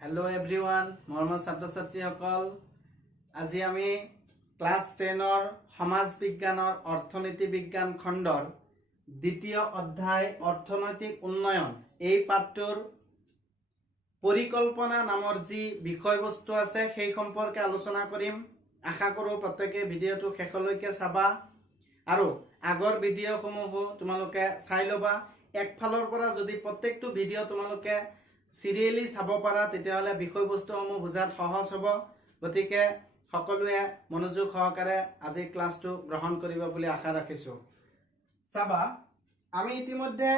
Hello everyone मरम छात्र छात्री आज आम क्लास 10 समाज विज्ञानर अर्थनीति विज्ञान खंडर द्वितीय अध्याय अर्थनैतिक उन्नयन এই পাঠটোৰ পৰিকল্পনা নামৰ যি বিষয়বস্তু আছে সেই সম্পৰ্কে আলোচনা কৰিম। আশা কৰো প্ৰত্যেকে ভিডিঅটো শেষলৈকে চাবা আৰু আগৰ ভিডিঅসমূহ তোমালোকে চাই লবা। একফালৰ পৰা যদি প্ৰত্যেকটো ভিডিঅ তোমালোকে সিৰিয়েলি চাব পাৰা তেতিয়াহলে বিষয়বস্তুসমূহ বুজাত সহজ হ'ব। গতিকে সকলোৱে মনোযোগ সহকাৰে আজি ক্লাছটো গ্ৰহণ কৰিব বুলি আশা ৰাখিছো। চাবা আমি ইতিমধ্যে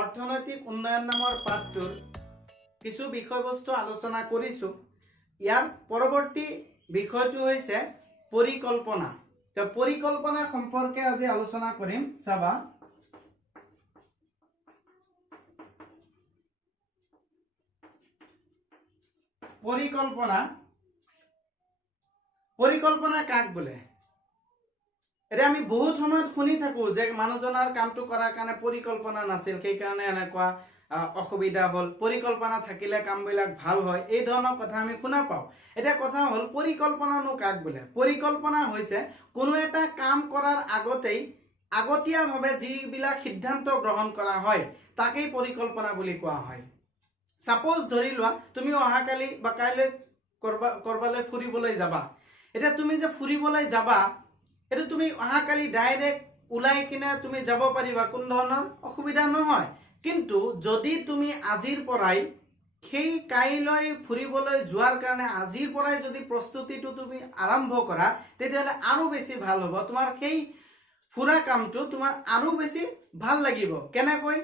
অৰ্থনৈতিক উন্নয়ন নামৰ পাঠটোৰ কিছু বিষয়বস্তু আলোচনা কৰিছো। ইয়াৰ পৰৱৰ্তী বিষয়টো হৈছে পৰিকল্পনা। তো পৰিকল্পনা সম্পৰ্কে আজি আলোচনা কৰিম। চাবা পৰিকল্পনা কাক বোলে? এটা আমি বহুত সময়ত শুনি থাকো যে মানুহজনৰ কামটো কৰাৰ কাৰণে পৰিকল্পনা নাছিল, সেই কাৰণে এনেকুৱা অসুবিধা হল, পৰিকল্পনা থাকিলে কামবিলাক ভাল হয়, এই ধৰণৰ কথা আমি শুনা পাওঁ। এটা কথা হল পৰিকল্পনানো কাক বোলে? পৰিকল্পনা হৈছে কোনো এটা কাম কৰাৰ আগতেই আগতীয়াভাৱে যিবিলাক সিদ্ধান্ত গ্ৰহণ কৰা হয় তাকেই পৰিকল্পনা বুলি কোৱা হয়। সাপোজ ধৰি লোৱা তুমি অহাকালি বা কাইলৈ কৰবালৈ ফুৰিবলৈ যাবা। এটা তুমি যে ফুৰিবলৈ যাবা এটা তুমি অহাকালি ডাইৰেক্ট ওলাই কিনে তুমি যাব পাৰিবা, কোনো ধৰণৰ অসুবিধা নহয়। কিন্তু যদি তুমি আজিৰ পৰাই সেই কাইলৈ ফুৰিবলৈ যোৱাৰ কাৰণে আজিৰ পৰাই যদি প্ৰস্তুতিটো তুমি আৰম্ভ কৰা তেতিয়াহলে আৰু বেছি ভাল হ'ব। তোমাৰ সেই ফুৰা কামটো তোমাৰ আৰু বেছি ভাল লাগিব। কেনেকৈ?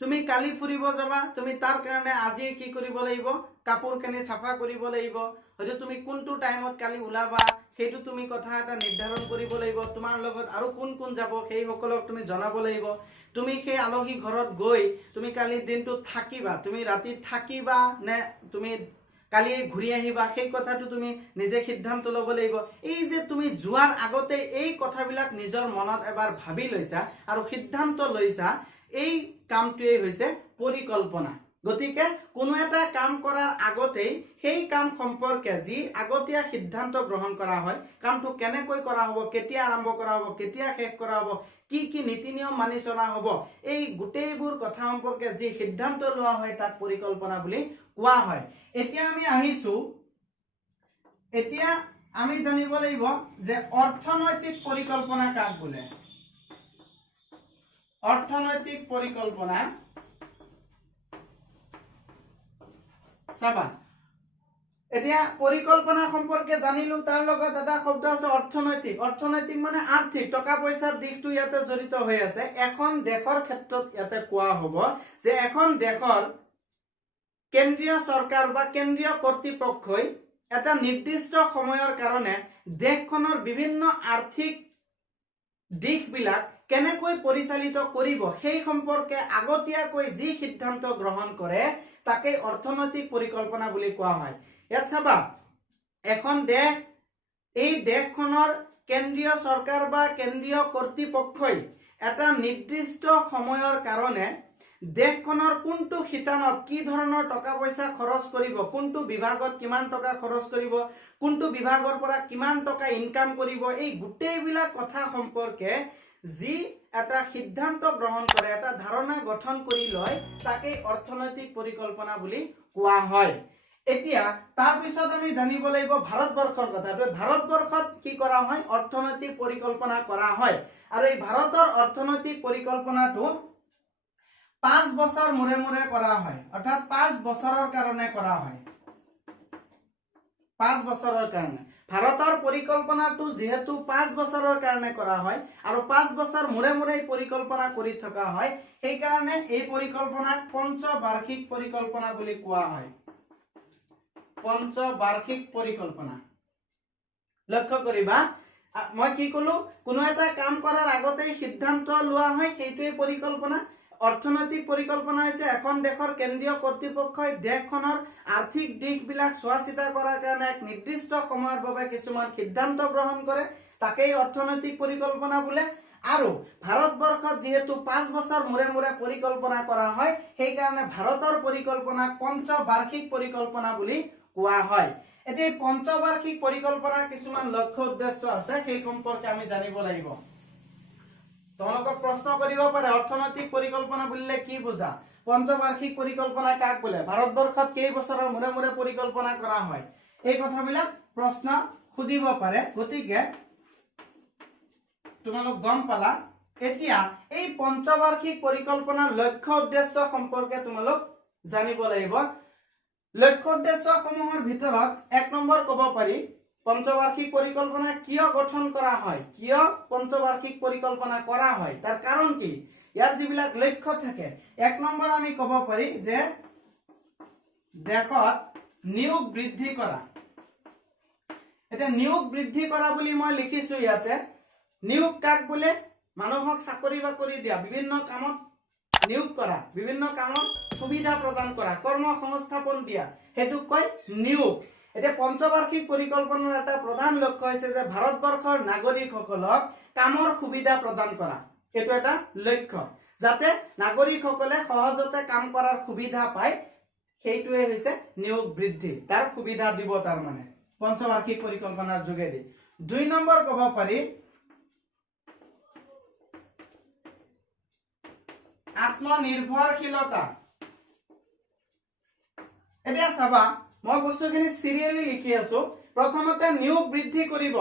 তুমি কালি ফুৰিব যাবা, তুমি তাৰ কাৰণে আজি কি কৰিব লাগিব? কাপোৰ কানি সাফা কৰিব লাগিব। হয়তো তুমি কোনটো টাইমত কালি ওলাবা সেইটো তুমি কথা এটা নিৰ্ধাৰণ কৰিব লাগিব। তোমাৰ লগত আৰু কোন কোন যাব সেই সকলক তুমি জনাব লাগিব। তুমি সেই আলহী ঘৰত গৈ তুমি কালি দিনটো থাকিবা, তুমি ৰাতি থাকিবা নে তুমি কালি ঘূৰি আহিবা সেই কথাটো তুমি নিজে সিদ্ধান্ত ল'ব লাগিব। এই যে তুমি যোৱাৰ আগতে এই কথাবিলাক নিজৰ মনত এবাৰ ভাবি লৈছা আৰু সিদ্ধান্ত লৈছা, এই কামটোৱে হৈছে পৰিকল্পনা। গতিকে কোনো এটা কাম কৰাৰ আগতেই সেই কাম সম্পৰ্কে যি আগতীয়া সিদ্ধান্ত গ্ৰহণ কৰা হয়, কামটো কেনেকৈ কৰা হ'ব, কেতিয়া আৰম্ভ কৰা হ'ব, কেতিয়া শেষ কৰা হ'ব, কি কি নীতি নিয়ম মানি চলা হ'ব, এই গোটেইবোৰ কথা সম্পৰ্কে যি সিদ্ধান্ত লোৱা হয় তাক পৰিকল্পনা বুলি কোৱা হয়। এতিয়া আমি জানিব লাগিব যে অৰ্থনৈতিক পৰিকল্পনা কাক বোলে? অৰ্থনৈতিক পৰিকল্পনা চাবা এতিয়া পৰিকল্পনা সম্পৰ্কে জানিলো, তাৰ লগত এটা শব্দ আছে অৰ্থনৈতিক। অৰ্থনৈতিক মানে আৰ্থিক, টকা পইচাৰ দিশটো ইয়াতে জড়িত হৈ আছে। এখন দেশৰ ক্ষেত্ৰত ইয়াতে কোৱা হ'ব যে এখন দেশৰ কেন্দ্ৰীয় চৰকাৰ বা কেন্দ্ৰীয় কৰ্তৃপক্ষই এটা নিৰ্দিষ্ট সময়ৰ কাৰণে দেশখনৰ বিভিন্ন আৰ্থিক দিশবিলাক কেনেকৈ পৰিচালিত কৰিব সেই সম্পৰ্কে আগতীয়াকৈ যি সিদ্ধান্ত গ্ৰহণ কৰে তাকে অৰ্থনৈতিক পৰিকল্পনা বুলি কোৱা হয়। ইয়াত চাবা এখন দেশ, এই দেশখনৰ কেন্দ্ৰীয় চৰকাৰ বা কেন্দ্ৰীয় কৰ্তৃপক্ষই এটা নিৰ্দিষ্ট সময়ৰ কাৰণে দেশখনৰ কোনটো শিতানত কি ধৰণৰ টকা পইচা খৰচ কৰিব, কোনটো বিভাগত কিমান টকা খৰচ কৰিব, কোনটো বিভাগৰ পৰা কিমান টকা ইনকাম কৰিব, এই গোটেইবিলাক কথা সম্পৰ্কে যি এটা সিদ্ধান্ত গ্ৰহণ কৰে, এটা ধাৰণা গঠন কৰি লয় তাকে অৰ্থনৈতিক পৰিকল্পনা বুলি কোৱা হয়। এতিয়া তাৰ পিছত আমি জানিব লাগিব ভাৰতবৰ্ষৰ কথা। ভাৰতবৰ্ষত কি কৰা হয়? অৰ্থনৈতিক পৰিকল্পনা কৰা হয়। আৰু এই ভাৰতৰ অৰ্থনৈতিক পৰিকল্পনাটো 5 বছৰ মূৰে মূৰে কৰা হয়, অৰ্থাৎ 5 বছৰৰ কাৰণে কৰা হয়। 5 বছৰৰ কাৰণে ভাৰতৰ পৰিকল্পনাটো যিহেতু 5 বছৰৰ কাৰণে কৰা হয় আৰু 5 বছৰ মূৰে মূৰে পৰিকল্পনা কৰি থকা হয়, সেই কাৰণে এই পৰিকল্পনাক পঞ্চবাৰ্ষিক পৰিকল্পনা বুলি কোৱা হয়। পঞ্চবাৰ্ষিক পৰিকল্পনা। লক্ষ্য কৰিবা মই কি কলো, কোনো এটা কাম কৰাৰ আগতেই সিদ্ধান্ত লোৱা হয়, সেইটোৱে পৰিকল্পনা। অৰ্থনৈতিক পৰিকল্পনা হৈছে এখন দেশৰ কেন্দ্ৰীয় কৰ্তৃপক্ষই দেশখনৰ আৰ্থিক দিশবিলাক চোৱা চিতা কৰাৰ কাৰণে এক নিৰ্দিষ্ট সময়ৰ বাবে কিছুমান সিদ্ধান্ত গ্ৰহণ কৰে, তাকেই অৰ্থনৈতিক পৰিকল্পনা বোলে। আৰু ভাৰতবৰ্ষত যেহেতু 5 বছৰ মূৰে মূৰে পৰিকল্পনা কৰা হয় সেই কাৰণে ভাৰতৰ পৰিকল্পনা পঞ্চবাৰ্ষিক পৰিকল্পনা বুলি কোৱা হয় এতিয়া পঞ্চবাৰ্ষিক পৰিকল্পনা কিছুমান লক্ষ্য উদ্দেশ্য আছে সেই সম্পৰ্কে আমি জানিব লাগিব তোমালোকক প্ৰশ্ন কৰিব পাৰে অৰ্থনৈতিক পৰিকল্পনা বুলিলে কি বুজা পঞ্চবাৰ্ষিক পৰিকল্পনা কাক বোলে ভাৰতবৰ্ষত কেই বছৰৰ মূৰে মূৰে পৰিকল্পনা কৰা হয় এই কথাবিলাক প্ৰশ্ন খুদিব পাৰে গতিকে তোমালোক গম পালা এতিয়া এই পঞ্চবাৰ্ষিক পৰিকল্পনাৰ লক্ষ্য উদ্দেশ্য সম্পৰ্কে তোমালোক জানিব লাগিব লক্ষ্য উদ্দেশ্যসমূহৰ ভিতৰত এক নম্বৰ ক'ব পাৰি পঞ্চবাৰ্ষিক পৰিকল্পনা কিয় গঠন কৰা হয় কিয় পঞ্চবাৰ্ষিক পৰিকল্পনা কৰা হয় তাৰ কাৰণ কি ইয়াৰ যিবিলাক লক্ষ্য থাকে এক নম্বৰ আমি ক'ব পাৰি যে দেশত নিয়োগ বৃদ্ধি কৰা এটা নিয়োগ বৃদ্ধি কৰা বুলি মই লিখিছো ইয়াতে নিয়োগ কাক বোলে মানুহক চাকৰি বাকৰি দিয়া বিভিন্ন কামত নিয়োগ কৰা বিভিন্ন কামত সুবিধা প্ৰদান কৰা কৰ্ম সংস্থাপন দিয়া হেতু কয় নিয়োগ এটা পঞ্চবাৰ্ষিক পৰিকল্পনাৰ এটা প্ৰধান লক্ষ্য হৈছে যে ভাৰতবৰ্ষৰ নাগৰিকসকলক কামৰ সুবিধা প্ৰদান কৰা এটো এটা লক্ষ্য যাতে নাগৰিকসকলে সহজতে কাম কৰাৰ সুবিধা পায় সেইটোৱে হৈছে নিয়োগ বৃদ্ধি তাৰ সুবিধা দিব তাৰ মানে পঞ্চবাৰ্ষিক পৰিকল্পনাৰ যোগেদি দুই নম্বৰ ক'ব পাৰি আত্মনিৰ্ভৰশীলতা এতিয়া চাবা মই বস্তুখিনি সিৰিয়ালি লিখি আছো প্ৰথমতে নিয়োগ বৃদ্ধি কৰিব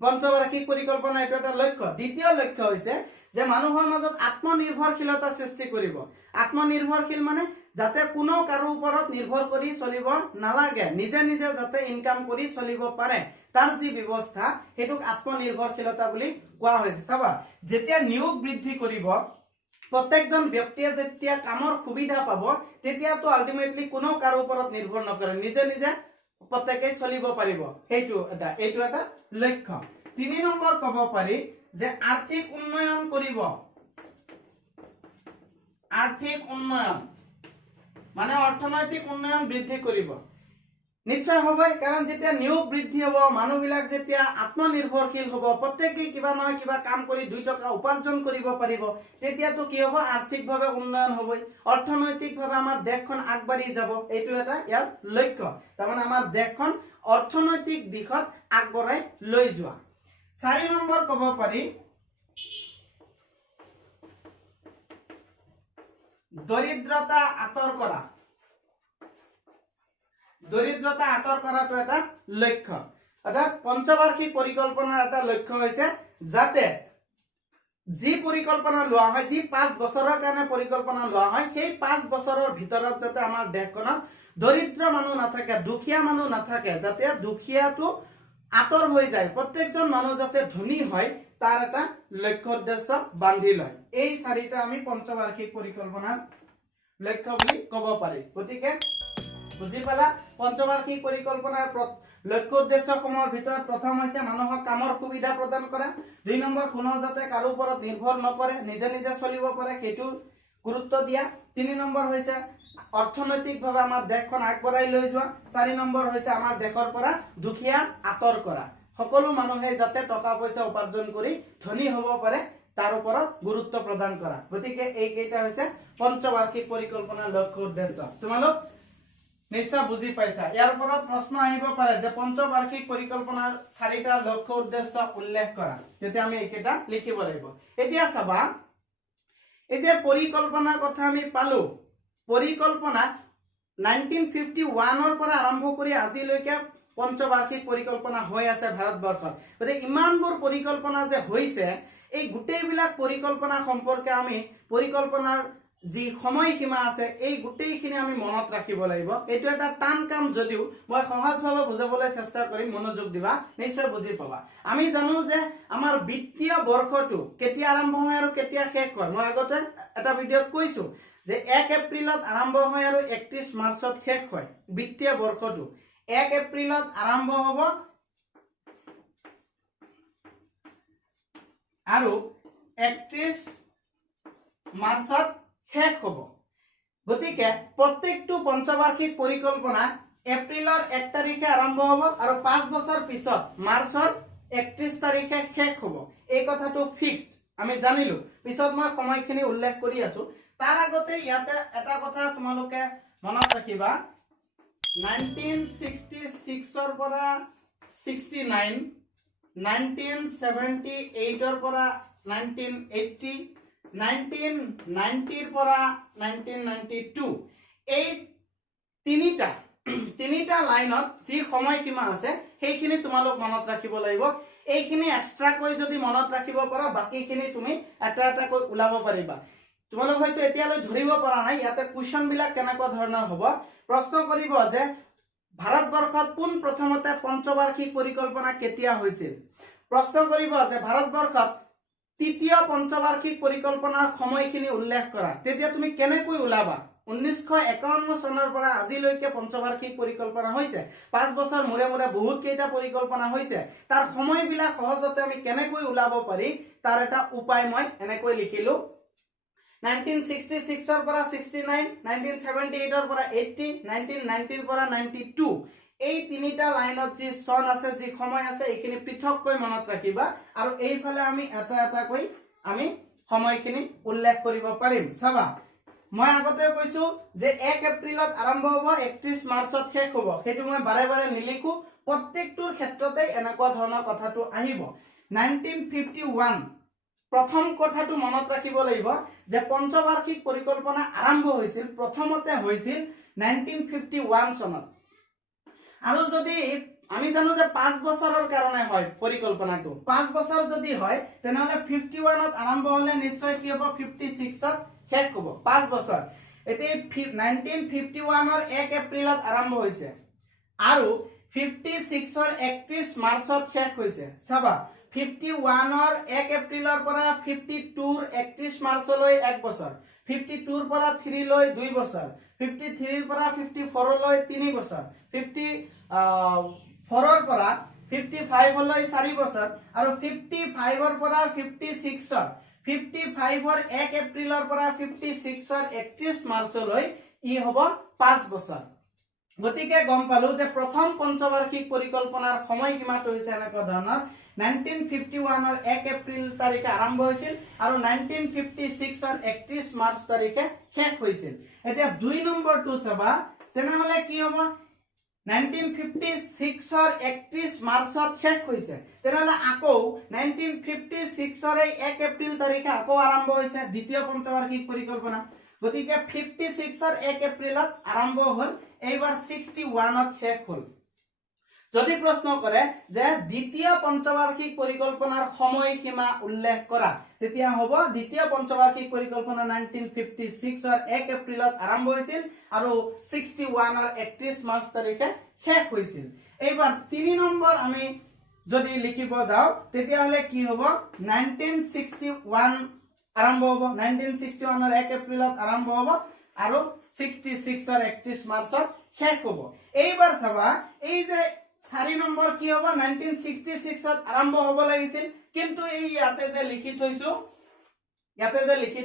পঞ্চবাৰ্ষিক পৰিকল্পনা এটা এটা লক্ষ্য দ্বিতীয় লক্ষ্য হৈছে যে মানুহৰ মাজত আত্মনিৰ্ভৰশীলতা সৃষ্টি কৰিব আত্মনিৰ্ভৰশীল মানে যাতে কোনো কাৰো ওপৰত নিৰ্ভৰ কৰি চলিব নালাগে নিজে নিজে যাতে ইনকাম কৰি চলিব পাৰে তাৰ যি ব্যৱস্থা হেতুক আত্মনিৰ্ভৰশীলতা বুলি কোৱা হৈছে চাবা যেতিয়া নিয়োগ বৃদ্ধি কৰিব প্ৰত্যেকজন ব্যক্তিয়ে যেতিয়া কামৰ সুবিধা পাব তেতিয়াতো আলটিমেটলি কোনো কাৰো ওপৰত নিৰ্ভৰ নকৰে নিজে নিজে প্ৰত্যেকে চলিব পাৰিব এইটো এটা লক্ষ্য তিনি নম্বৰ ক'ব পাৰি যে আৰ্থিক উন্নয়ন কৰিব আৰ্থিক উন্নয়ন মানে অৰ্থনৈতিক উন্নয়ন বৃদ্ধি কৰিব নিশ্চয় হ'ব কাৰণ যেতিয়া নিয়োগ বৃদ্ধি হ'ব মানুহবিলাক যেতিয়া আত্মনিৰ্ভৰশীল হ'ব প্ৰত্যেকই কিবা নহয় কিবা কাম কৰি 2 টকা উপাৰ্জন কৰিব পাৰিব তেতিয়াতো কি হ'ব আৰ্থিকভাৱে উন্নয়ন হ'ব অৰ্থনৈতিকভাৱে আমাৰ দেশখন আগবাঢ়ি যাব এইটো এটা ইয়াৰ লক্ষ্য তাৰমানে আমাৰ দেশখন অৰ্থনৈতিক দিশত আগবঢ়াই লৈ যোৱা 4 নম্বৰ ক'ব পাৰি দৰিদ্ৰতা আঁতৰ কৰা দৰিদ্ৰতা আঁতৰ কৰাটো এটা লক্ষ্য অৰ্থাৎ পঞ্চবাৰ্ষিক পৰিকল্পনাৰ এটা লক্ষ্য হৈছে যাতে যি পৰিকল্পনা লোৱা হয় যি 5 বছৰৰ কাৰণে পৰিকল্পনা লোৱা হয় সেই 5 বছৰৰ ভিতৰত যাতে আমাৰ দেশখনত দৰিদ্ৰ মানুহ নাথাকে দুখীয়া মানুহ নাথাকে যাতে দুখীয়াটো আঁতৰ হৈ যায় প্ৰত্যেকজন মানুহ যাতে ধনী হয় তাৰ এটা লক্ষ্য উদ্দেশ্য বান্ধি লয় এই চাৰিটা আমি পঞ্চবাৰ্ষিক পৰিকল্পনাৰ লক্ষ্য বুলি ক'ব পাৰি গতিকে বুজি পালা পঞ্চবাৰ্ষিক পৰিকল্পনাৰ লক্ষ্য উদ্দেশ্যসমূহৰ ভিতৰত প্ৰথম হৈছে মানুহক কামৰ সুবিধা প্ৰদান কৰা দুই নম্বৰ কোনো যাতে কাৰো ওপৰত নিৰ্ভৰ নকৰে নিজে নিজে চলিব পাৰে সেইটো গুৰুত্ব দিয়া তিনি নম্বৰ হৈছে অৰ্থনৈতিকভাৱে আমাৰ দেশখন আগবঢ়াই লৈ যোৱা চাৰি নম্বৰ হৈছে আমাৰ দেশৰ পৰা দুখীয়া আঁতৰ কৰা সকলো মানুহে যাতে টকা পইচা উপাৰ্জন কৰি ধনী হ'ব পাৰে তাৰ ওপৰত গুৰুত্ব প্ৰদান কৰা গতিকে এই কেইটা হৈছে পঞ্চবাৰ্ষিক পৰিকল্পনাৰ লক্ষ্য উদ্দেশ্য তোমালোক নিশ্চয় বুজি পাইছা ইয়াৰ ওপৰত প্ৰশ্ন আহিব পাৰে যে পঞ্চবাৰ্ষিক পৰিকল্পনাৰ 4টা লক্ষ্য উদ্দেশ্য উল্লেখ কৰা তেতিয়া আমি এইকেইটা লিখিব লাগিব এতিয়া চাবা এই যে পৰিকল্পনাৰ কথা আমি পালো পৰিকল্পনা 1951 পৰা আৰম্ভ কৰি আজিলৈকে পঞ্চবাৰ্ষিক পৰিকল্পনা হৈ আছে ভাৰতবৰ্ষত গতিকে ইমানবোৰ পৰিকল্পনা যে হৈছে এই গোটেইবিলাক পৰিকল্পনা সম্পৰ্কে আমি পৰিকল্পনাৰ যি সময়সীমা আছে এই গোটেইখিনি আমি মনত ৰাখিব লাগিব এইটো এটা টান কাম যদিও মই সহজভাৱে বুজাবলৈ চেষ্টা কৰিম মনোযোগ দিবা নিশ্চয় বুজি পাবা আমি জানো যে আমাৰ বিত্তীয় বৰ্ষটো কেতিয়া আৰম্ভ হয় আৰু কেতিয়া শেষ হয় মই আগতে এটা ভিডিঅত কৈছো যে 1 এপ্ৰিলত আৰম্ভ হয় আৰু 31 মাৰ্চত শেষ হয় বিত্তীয় বৰ্ষটো 1 এপ্ৰিলত আৰম্ভ হ'ব আৰু 31 মাৰ্চত শেষ হ'ব গতিকে প্ৰত্যেকটো পঞ্চবাৰ্ষিক পৰিকল্পনা এপ্ৰিলৰ 1 তাৰিখে আৰম্ভ হ'ব আৰু 5 বছৰ পিছত মাৰ্চৰ 31 তাৰিখে শেষ হ'ব এই কথাটো ফিক্সড আমি জানিলো পিছত মই সময়খিনি উল্লেখ কৰি আছো তাৰ আগতে ইয়াতে এটা কথা তোমালোকে মনত ৰাখিবা 1966 ৰ পৰা 69 1978 ৰ পৰা 1980 1990 ৰ পৰা 1992 এই তিনিটা লাইনত যি সময়সীমা আছে সেইখিনি তোমালোক মনত ৰাখিব লাগিব এইখিনি এক্সট্ৰা কৈ যদি মনত ৰাখিব পাৰা বাকিখিনি তুমি এটা এটা কৈ উলাব পাৰিবা তোমালোক হয়তো এতিয়ালৈ ধৰিব পৰা নাই ইয়াতে কোৱেশ্চন বিলাক কেনেকুৱা ধৰণৰ হ'ব প্ৰশ্ন কৰিব যে ভাৰতবৰ্ষত কোন প্ৰথমতে পঞ্চবাৰ্ষিক পৰিকল্পনা কেতিয়া হৈছিল প্ৰশ্ন কৰিব যে ভাৰতবৰ্ষত তৃতীয় পঞ্চবাৰ্ষিক পৰিকল্পনাৰ সময়খিনি উল্লেখ কৰা তেতিয়া তুমি কেনেকৈ উলাবা 1951 চনৰ পৰা আজিলৈকে পঞ্চবাৰ্ষিক পৰিকল্পনা হৈছে 5 বছৰ মূৰে মূৰে বহুত কেইটা পৰিকল্পনা হৈছে তাৰ সময়বিলাক সহজতে আমি কেনেকৈ উলাব পাৰি তাৰ এটা উপায় মই এনেকৈ লিখিলো 1966 ৰ পৰা 69 1978 ৰ পৰা 80 1990 ৰ পৰা 92 এই তিনিটা লাইনত যি সন আছে যি সময় আছে এইখিনি পৃথককৈ মনত ৰাখিবা আৰু এইফালে আমি এটা এটা কৈ আমি সময়খিনি উল্লেখ কৰিব পাৰিম চাবা মই আগতে কৈছো যে 1 এপ্ৰিলত আৰম্ভ হ'ব 31 মাৰ্চত শেষ হ'ব হেতু মই বাৰে বাৰে নিলিখো প্ৰত্যেকটোৰ ক্ষেত্ৰতে এনেকুৱা ধৰণৰ কথাটো আহিব 1951 প্ৰথম কথাটো মনত ৰাখিব লাগিব যে পঞ্চবাৰ্ষিক পৰিকল্পনা আৰম্ভ হৈছিল প্ৰথমতে হৈছিল 1951 চনত আৰু যদি আমি জানো যে 5 বছৰৰ কাৰণে হয় পৰিকল্পনাটো 5 বছৰ যদি হয় তেনেহলে 51 ত আৰম্ভ হলে নিশ্চয় কি হ'ব 56 ত শেষ হ'ব 5 বছৰ এতে 1951 ৰ 1 এপ্ৰিলত আৰম্ভ হৈছে আৰু 56 ৰ 31 মাৰ্চত শেষ হৈছে চাবা 51 ৰ 1 এপ্ৰিলৰ পৰা 52 ৰ 31 মাৰ্চলৈ 1 বছৰ 52 ৰ পৰা 3 লৈ 2 বছৰ 53 ৰ পৰা 54 লৈ 3 বছৰ 54 ৰ পৰা 55 লৈ 4 বছৰ আৰু 55 ৰ পৰা 56 ৰ 55 ৰ 1 এপ্ৰিলৰ পৰা 56 ৰ 31 মাৰ্চলৈ ই হ'ব 5 বছৰ গতিকে গম পালো যে প্ৰথম পঞ্চবাৰ্ষিক পৰিকল্পনাৰ সময়সীমাটো হৈছে এনেকুৱা ধৰণৰ 1951 ৰ 1 এপ্ৰিল তাৰিখে আৰম্ভ হৈছিল আৰু 1956 ৰ 31 মাৰ্চ তাৰিখে শেষ হৈছিল এতিয়া 2 নম্বৰটো চাবা তেনেহলে কি হ'ব 1956 ৰ 31 মাৰ্চত শেষ হৈছে তেনেহলে আকৌ 1956 ৰ 1 এপ্ৰিল তাৰিখে আকৌ আৰম্ভ হৈছে দ্বিতীয় পঞ্চবাৰ্ষিক পৰিকল্পনা গতিকে 56 ৰ 1 এপ্ৰিলত আৰম্ভ হ'ল এইবাৰ 61 ত শেষ হ'ল যদি প্ৰশ্ন কৰে যে দ্বিতীয় পঞ্চবাৰ্ষিক পৰিকল্পনাৰ সময়সীমা উল্লেখ কৰা তেতিয়া হ'ব দ্বিতীয় পঞ্চবাৰ্ষিক পৰিকল্পনা 1956 ৰ 1 এপ্ৰিলত আৰম্ভ হৈছিল আৰু 61 ৰ 31 মাৰ্চ তাৰিখে শেষ হৈছিল এইবাৰ 3 নম্বৰ আমি যদি লিখিব যাও তেতিয়া হলে কি হ'ব 1961 আৰম্ভ হ'ব 1961 ৰ 1 এপ্ৰিলত আৰম্ভ হ'ব আৰু 66 ৰ 31 মাৰ্চত শেষ হ'ব এইবাৰ চাবা এই যে 4 নম্বৰ কি হ'ব 1966 ত আৰম্ভ হ'ব লাগিছিল কিন্তু এই ইয়াতে যে লিখি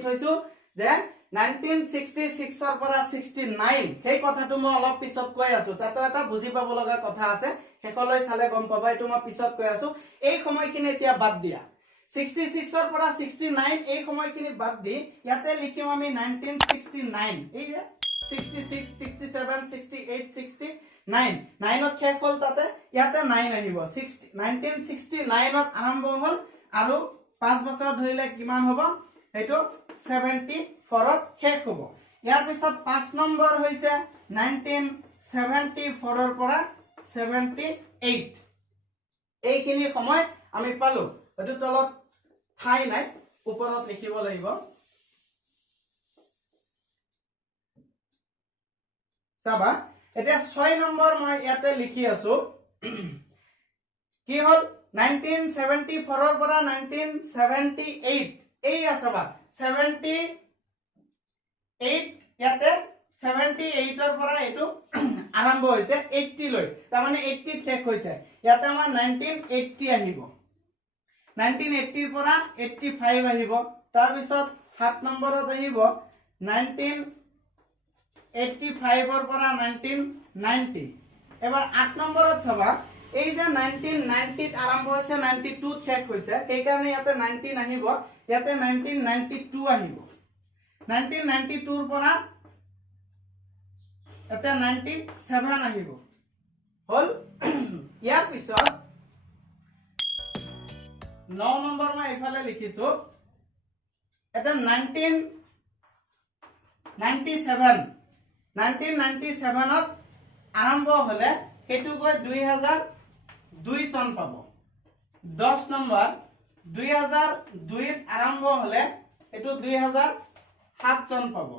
থৈছো যে 1966 ৰ পৰা 69 সেই কথাটো মই অলপ পিছত কৈ আছো তাতে এটা বুজি পাব লগা কথা আছে হেকলৈ চালে গম পাবা এটো মই পিছত কৈ আছো এই সময়খিনি এতিয়া বাদ দিয়া 66 ৰ পৰা 69 এই সময়খিনি বাদ দি ইয়াতে লিখিম আমি 1969 এই যে 66 67 68 69 9ত শেষ হ'ল তাতে ইয়াতে 9 আহিব 1969 ত আৰম্ভ হ'ল আৰু 5 বছৰ ধৰিলে কিমান হ'ব এটো 74 ত শেষ হ'ব ইয়াৰ পিছত 5 নম্বৰ হৈছে 1974 ৰ পৰা 78 এইখিনি সময় আমি পালো এটো তলত ঠাই নাই ওপৰত লিখিব লাগিব চাবা এতিয়া 6 নম্বৰ মই ইয়াতে লিখি আছো কি হল 1974 ৰ পৰা 1978 এই আছবা 78 ইয়াতে 78 ৰ পৰা এটো আৰম্ভ হৈছে 80 লৈ তাৰ মানে 80 শেষ হৈছে ইয়াতে আমাৰ 1980 আহিব 1980 ৰ পৰা 85 আহিব তাৰ পিছত 7 নম্বৰত আহিব 1985 ৰ পৰা 1990 এবাৰ 8 নম্বৰত চাবা এই যে 1990 ত আৰম্ভ হৈছে 92 ত শেষ হৈছে এই কাৰণে ইয়াতে 19 আহিব ইয়াতে 1992 আহিব 1992 ৰ পৰা ইয়াতে 97 আহিব হল ইয়াৰ পিছত 9 নম্বৰ মই এফালে লিখিছো এটা 1997 ত আৰম্ভ হলে হেতু গৈ 2002 চন পাব 10 নম্বৰ 2002 ত আৰম্ভ হলে হেতু 2007 চন পাব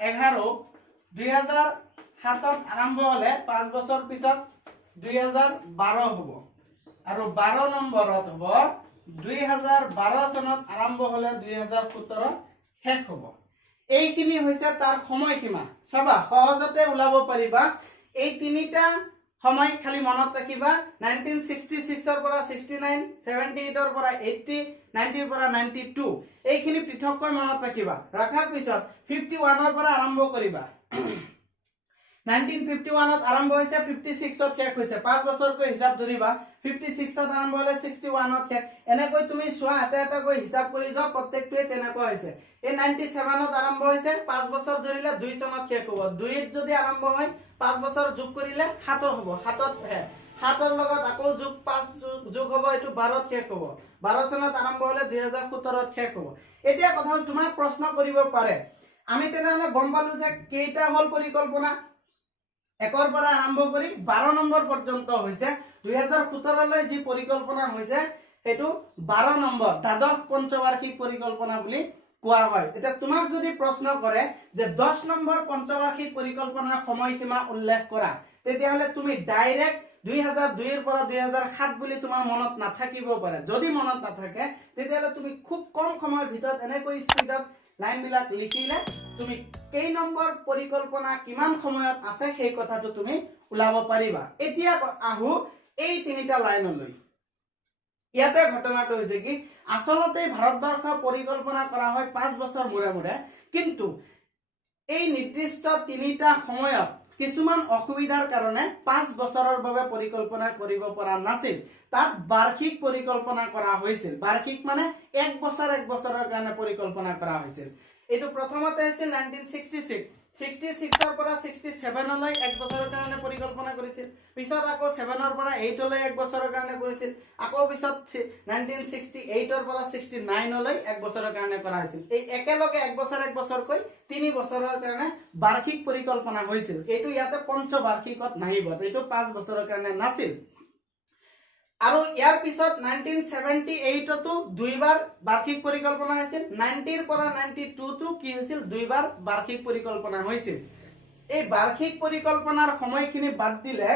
11 2007 ত আৰম্ভ হলে 5 বছৰ পিছত 2012 হ'ব আৰু 12 নম্বৰত হ'ব 2012 চনত আৰম্ভ হলে 2017 শেষ হ'ব এইখিনি হৈছে তাৰ সময়সীমা সবা সহজতে উলাব পাৰিবা এই তিনিটা সময় খালি মনত ৰাখিবা 1966 ৰ পৰা 69 78 ৰ পৰা 80 90 ৰ পৰা 92 এইখিনি পৃথককৈ মনত ৰাখিবা ৰাখাৰ পিছত 51 ৰ পৰা আৰম্ভ কৰিবা 1951 ত আৰম্ভ হৈছে 56 ত শেষ হৈছে 5 বছৰকৈ হিচাপ ধৰিবা 56 ত আৰম্ভ হলে 61 ত শেষ এনেকৈ তুমি সোৱা এটা কৈ হিচাপ কৰি যোৱা প্ৰত্যেকটোৱে তেনেকুৱা হৈছে এই 97 ত আৰম্ভ হৈছে 5 বছৰ ধৰিলে 2 চনত শেষ হ'ব 2 ত যদি আৰম্ভ হয় 5 বছৰ যোগ কৰিলে 7 হ'ব 7 ত 7 ৰ লগত আকৌ যোগ 5 যোগ হ'ব এটো 12 ত শেষ হ'ব 12 চনত আৰম্ভ হলে 2017 ত শেষ হ'ব এতিয়া কথা তোমাক প্ৰশ্ন কৰিব পাৰে আমি তেনেহলে গম পালো যে কেইটা হল পৰিকল্পনা একৰ পৰা আৰম্ভ কৰি 12 নম্বৰ পৰ্যন্ত হৈছে 2017 লৈ যি পৰিকল্পনা হৈছে হেতু 12 নম্বৰ দ্বাদশ পঞ্চবাৰ্ষিক পৰিকল্পনা বুলি কোৱা হয় এটা তোমাক যদি প্ৰশ্ন কৰে যে 10 নম্বৰ পঞ্চবাৰ্ষিক পৰিকল্পনাৰ সময়সীমা উল্লেখ কৰা তেতিয়াহলে তুমি ডাইৰেক্ট 2002 ৰ পৰা 2007 বুলি তোমাৰ মনত নাথাকিব পাৰে যদি মনত নাথাকে তেতিয়াহলে তুমি খুব কম সময়ৰ ভিতৰত এনেকৈ স্পিডত লাইন বিলাক লিখিলে তুমি কেই নম্বৰ পৰিকল্পনা কিমান সময়ত আছে সেই কথাটো তুমি উলাব পাৰিবা এতিয়া আহু এই তিনিটা লাইনলৈ ইয়াতে ঘটনাটো হৈছে কি আসলতে ভাৰতবৰ্ষ পৰিকল্পনা কৰা হয় 5 বছৰ মুৰে মুৰে কিন্তু এই নিৰ্দিষ্ট তিনিটা সময়ত কিছুমান অসুবিধাৰ কাৰণে 5 বছৰৰ বাবে পৰিকল্পনা কৰিব পৰা নাছিল তাত বাৰ্ষিক পৰিকল্পনা কৰা হৈছিল বাৰ্ষিক মানে এক বছৰৰ কাৰণে পৰিকল্পনা কৰা হৈছিল এটো প্ৰথমতে হৈছিল 1966 66 ৰ পৰা 67 লৈ এক বছৰৰ কাৰণে পৰিকল্পনা কৰিছিল পিছত আকৌ 7 ৰ পৰা 8 লৈ এক বছৰৰ কাৰণে কৰিছিল আকৌ পিছত 1968 ৰ পৰা 69 লৈ এক বছৰৰ কাৰণে কৰা হৈছিল এই একেলগে এক বছৰ কৈ 3 বছৰৰ কাৰণে বাৰ্ষিক পৰিকল্পনা হৈছিল এটো ইয়াতে পঞ্চবাৰ্ষিকত নাহিব এটো 5 বছৰৰ কাৰণে নাছিল আৰু ইয়াৰ পিছত 1978 তো দুইবাৰ বাৰ্ষিক পৰিকল্পনা হৈছিল 90 ৰ পৰা 92 তো কি হৈছিল দুইবাৰ বাৰ্ষিক পৰিকল্পনা হৈছিল এই বাৰ্ষিক পৰিকল্পনাৰ সময়খিনি বাদ দিলে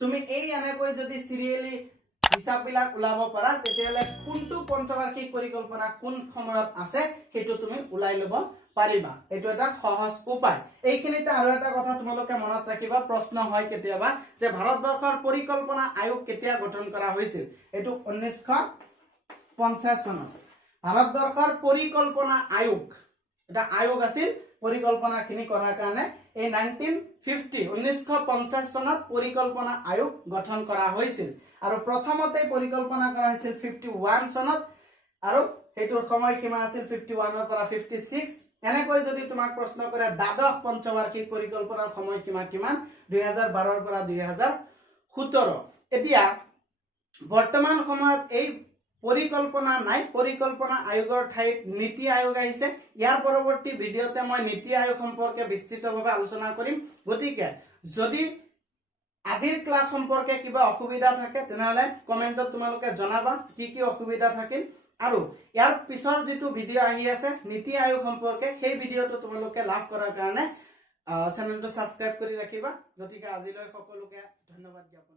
তুমি এই এনেকৈ যদি সিৰিয়েলি হিচাপবিলাক উলাব পাৰা তেতিয়ালে কোনটো পঞ্চবাৰ্ষিক পৰিকল্পনা কোন সময়ত আছে হেতু তুমি উলাই লব পাৰিবা এটো এটা সহজ উপায় এইখিনিতে আৰু এটা কথা তোমালোকে মনত ৰাখিবা প্ৰশ্ন হয় কেতিয়াবা যে ভাৰতবৰ্ষৰ পৰিকল্পনা আয়োগ কেতিয়া গঠন কৰা হৈছিল এটো 1950 চনত ভাৰতবৰ্ষৰ পৰিকল্পনা আয়োগ এটা আয়োগ আছিল পৰিকল্পনাখিনি কৰাৰ কাৰণে এই 1950 চনত পৰিকল্পনা আয়োগ গঠন কৰা হৈছিল আৰু প্ৰথমতে পৰিকল্পনা কৰা হৈছিল 51 চনত আৰু হেতুৰ সময়সীমা আছিল 51 ৰ পৰা 56 এনেকৈ যদি তোমাক প্ৰশ্ন কৰে দ্বাদশ পঞ্চবাৰ্ষিক পৰিকল্পনাৰ সময়সীমা কিমান 2012 ৰ পৰা 2017 এতিয়া বৰ্তমান সময়ত এই পৰিকল্পনা নাই পৰিকল্পনা আয়োগৰ ঠাইত নীতি আয়োগ আহিছে ইয়াৰ পৰৱৰ্তী ভিডিওতে মই নীতি আয়োগ সম্পৰ্কে বিস্তৃতভাৱে আলোচনা কৰিম গতিকে যদি আজিৰ ক্লাস সম্পৰ্কে কিবা অসুবিধা থাকে তেনেহলে কমেন্টত তোমালোকে জনাবা কি অসুবিধা থাকে আৰু ইয়াৰ পিছৰ যেটো ভিডিও আহি আছে নীতি আয়োগ সম্পৰ্কে সেই ভিডিওটো তোমালোকে লাভ কৰাৰ কাৰণে চেনেলটো সাবস্ক্ৰাইব কৰি ৰাখিবা গতিকে আজিলৈ সকলোকে ধন্যবাদ জ্ঞাপন